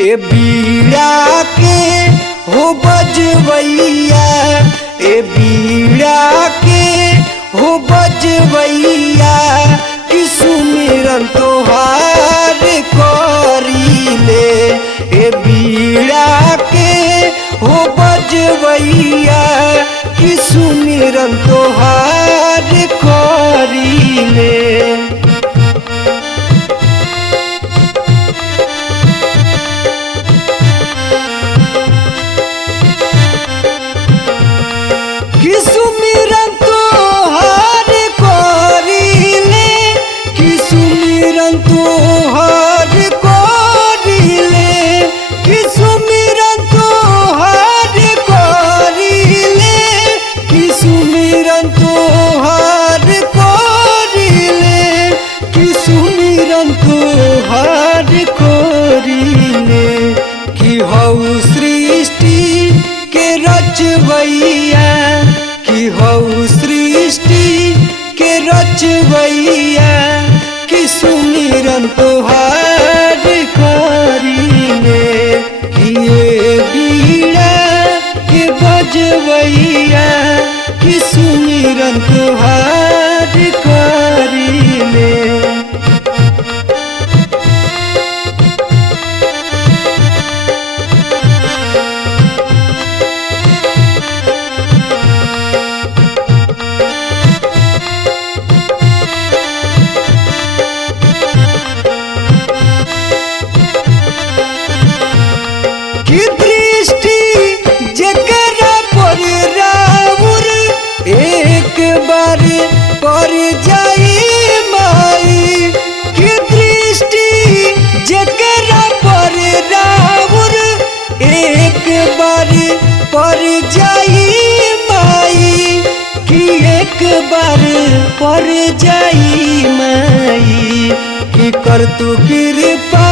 ए बीड़ा के हो बजवैया, ए बीड़ा के हो बजवैया, कि सुमिरन तोहार करीले। ए बीड़ा के हो बजवैया, कि सुमिरन तोहार करीले। कि सुमिरन तोहार करीले, कि सुमिरन तोहार करीले, कि सुमिरन तोहार करीले, कि सुमिरन तोहार करीले, कि सुमिरन तोहार करीले। कि हऊ सृष्टि के रचवैया, कि हऊ सृष्टि के रचवैया, कि सुमिरन तोहार करीले। कि ये बीड़ा के बजवैया, कि सुमिरन तोहार करीले। कि दृष्टि जेकरा पर राउर एक बार पर जाई माई। कि दृष्टि जेकरा पर राउर एक बार पर जाई माई, कि एक बार पर जाई माई। कि कर तू कृपा